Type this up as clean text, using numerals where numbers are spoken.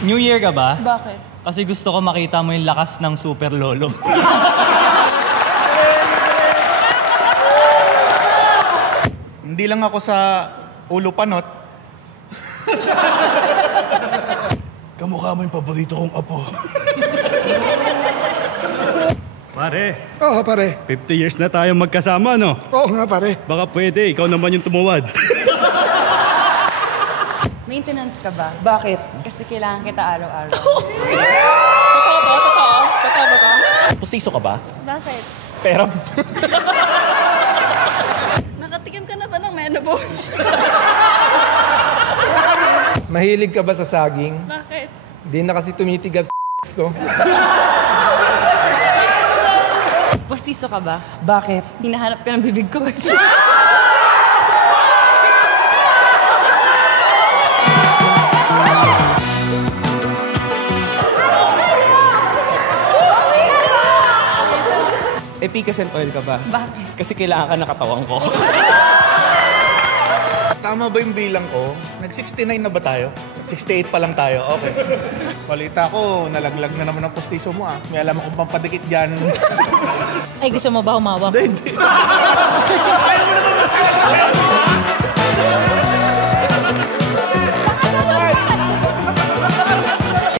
New Year ka ba? Bakit? Kasi gusto ko makita mo yung lakas ng Super Lolo. Hindi lang ako sa ulo panot. Kamukha mo yung paborito kong apo. Pare. Oo, pare. 50 years na tayong magkasama, no? Oo nga, pare. Baka pwede, ikaw naman yung tumuwad. Maintenance ka ba? Bakit? Kasi kailangan kita araw-araw. Totoo to? Totoo? Totoo ba to? Pustiso ka ba? Bakit? Pero... Nakatikim ka na ba ng menopause? Mahilig ka ba sa saging? Bakit? Di na kasi tumitigas ko. Postiso ka ba? Bakit? Hinahanap ka ng bibig ko. Epicacent oil ka ba? Bakit? Kasi kailangan ka ng katawan ko. Tama ba yung bilang ko? Nag-69 na ba tayo? 68 pa lang tayo, okay. Balita ko, nalaglag na naman ang postiso mo ah. May alam akong pampadikit dyan. Ay, gusto mo ba humawak? Hindi. Ayaw mo naman